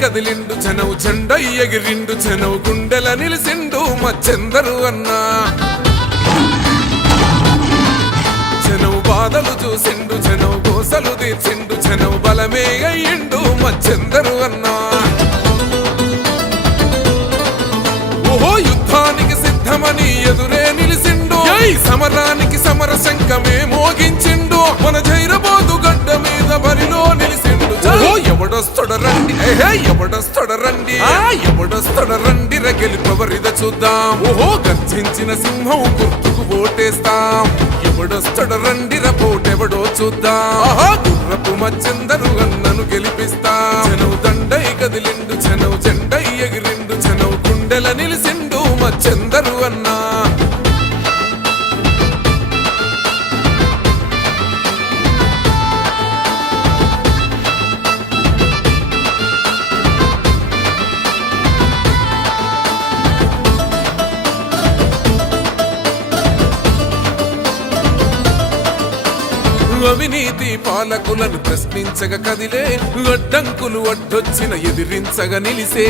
కదిలిండు జనవు జెండ ఎగిరిండు జనవు గుండెల నిలిసిండు మచ్చెందరు అన్నా జనవు బాధలు చూసిండు జనవు గోసలు తీర్చిండు జనవు బలమే అయ్యిండు మచ్చెందరు అన్నా ఓహో యుద్ధానికి సిద్ధమని ఎదురే నిలిసిండు సమరానికి సమర శంఖమే మోగించిండు మన జైరబోదు గడ్డ మీద బరిలో నిలిసిండు ఎవడొస్తొడరండి ఎవడొస్తొడరండి ఎవడొస్తొడరండి గెలుపవరిద చూద్దాం ఓహో గర్జించిన సింహం గుర్తుకు ఓటేస్తాం ఎవడొస్తొడరండి పోటెవడో చూద్దాం గుర్రపు మచ్చెందరు అన్నను గెలిపిస్తాం జనవు దండై కదిలిండు జనవు జెండై ఎగిరిండు జనవు గుండెల నిలిసిండు మచ్చెందరు అన్నా అవినీతి పాలకులను ప్రశ్నించగ కదిలే అడ్డంకులు అడ్డొచ్చిన ఎదిరించగ నిలిసే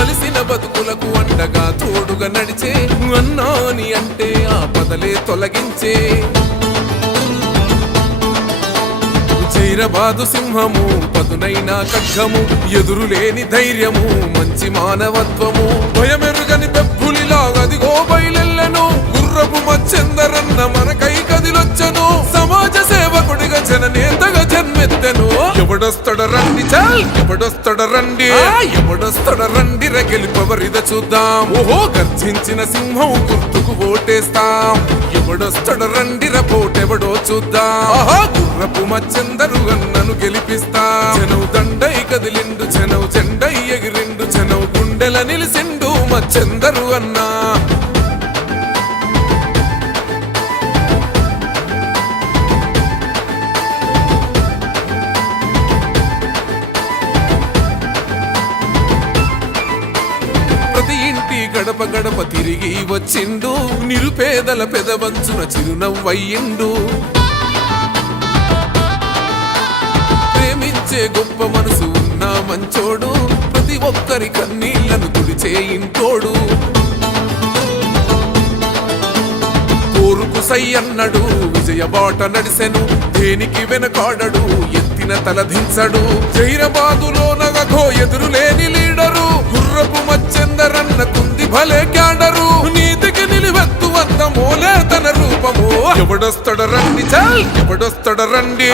అలిసిన బతుకులకు అండగా తోడుగా నడిచే అన్నాని అంటే ఆ పదలే తొలగించే చైరబాదు సింహము పదునైన ఖడ్గము ఎదురులేని ధైర్యము మంచి మానవత్వము భయమెరుగని పెప్పులిలా అదిగో బయలెల్లను గుర్రపు మచ్చెందరన్న మనకై కదిలొచ్చను సమాజ సేవకుడిగా జననేతగా జన్మెత్తెను ఎవడొస్తొడరండి చాల్ ఎవడొస్తొడరండి ఎవడొస్తొడరండి గెలుపవరిద చూద్దాం ఓహో గర్జించిన సింహం గుర్తుకు ఓటేస్తాం ఎవడొస్తొడరండి పోటెవడో చూద్దాం గుర్రపు మచ్చెందరు అన్నను గెలిపిస్తాం జనవు దండై కదిలిండు జనవు జెండై ఎగిరిండు జనవు గుండెల నిలిసిండు మచ్చెందరు అన్నా గడప గడప తిరిగి వచ్చిండు నిరుపేదల పెదవంచున చిరునవ్వయ్యిండు ప్రేమించే గొప్ప మనసు ఉన్న మంచోడు ప్రతి ఒక్కరి కన్నీళ్లను తుడిచే ఇంటోడు పోరుకు సై అన్నడు విజయ బాట నడిసెను దేనికి వెనకాడడు ఎత్తిన తలదించడు జైరబాదులో నగో ఎదురులేని లీడరు గుర్రపు మచ్చెందరన్న కుంది భలే క్యాడరు నీతికి నిలువెత్తు వద్ద మోలే తన రూపము ఎవడొస్తొడరండి చాల్ ఎవడొస్తొడరండి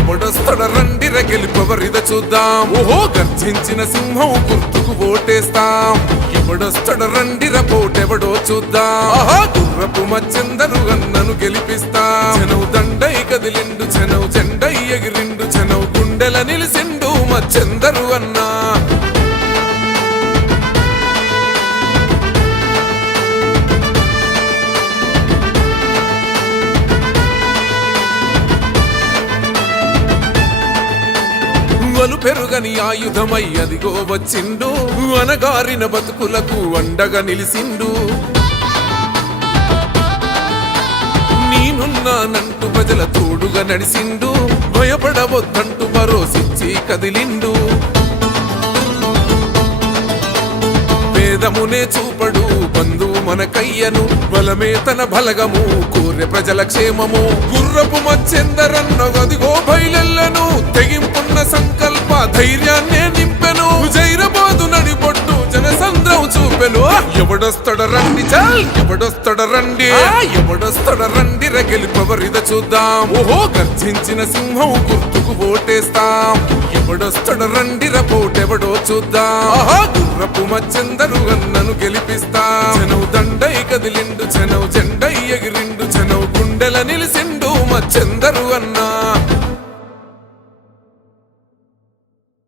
ఎవడొస్తొడరండి గెలుపవరిద చూద్దాం ఓహో గర్జించిన సింహం గుర్తుకు ఓటేస్తాం ఎవడొస్తొడరండి పోటెవడో చూద్దాం గుర్రపు మచ్చెందరు అన్నను గెలిపిస్తాం జనవు దండై కదిలిండు జనవు జెండై ఎగిరిండు జనవు గుండెల నిలిసిండు మచ్చెందరు అన్నా వలు పెరుగని ఆయుధమై అదిగో వచ్చిండు అనగారిన బతుకులకు అండగా నిలిసిండు నేనున్నానంటూ ప్రజల తోడుగా నడిసిండు భయపడవద్దంటూ భరోసిచ్చి కదిలిండు పేదమునే చూపడు బంధువు మనకయ్యను బలమే తన బలగము కోరె ప్రజల క్షేమము గుర్రపు మచ్చెందరన్న అదిగో బయలెల్లను తెగింపున్న సంకల్ప ధైర్యాన్నే నింపెను జైరబాదు నడిబొట్టు జనసంద్రం చూపెను ఎవడొస్తొడరండి చాల్ ఎవడొస్తొడరండి ఎవడొస్తొడరండి గెలుపవరిద చూద్దాం ఓహో గర్జించిన సింహం గుర్తుకు ఓటేస్తాం ఎవడొస్తొడరండి పోటెవడో చూద్దాం గుర్రపు మచ్చెందరు అన్నను గెలిపిస్తాం జనవు దండై కదిలిండు జనవు జెండై ఎగిరిండు జనవు గుండెల నిలిసిండు మచ్చెందరు అన్న